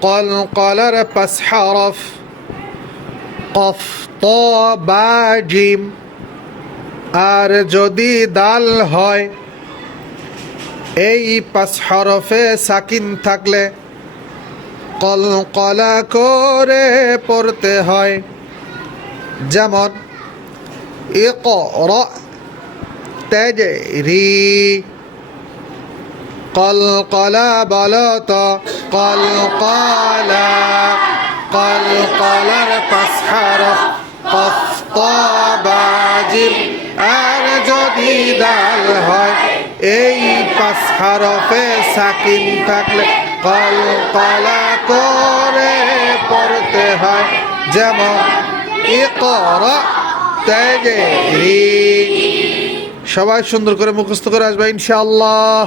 কলকলার পাঁচ হরফ কফ ত বা জিম আর যদি দাল হয়, এই পাঁচ হরফে সাকিন থাকলে কলকলা করে পড়তে হয়। যেমন, ইকরা, তাজরি। কলকলা বলত কলকলা, কলকলার পাঁচ হরফ কফ ত বা জিম আর যদি দাল হয়, এই পাঁচ হরফে সাকিন থাকলে কল কলা করে পড়তে হয়। যেমন সবাই সুন্দর করে মুখস্থ করে আসবে, ইনশাআল্লাহ।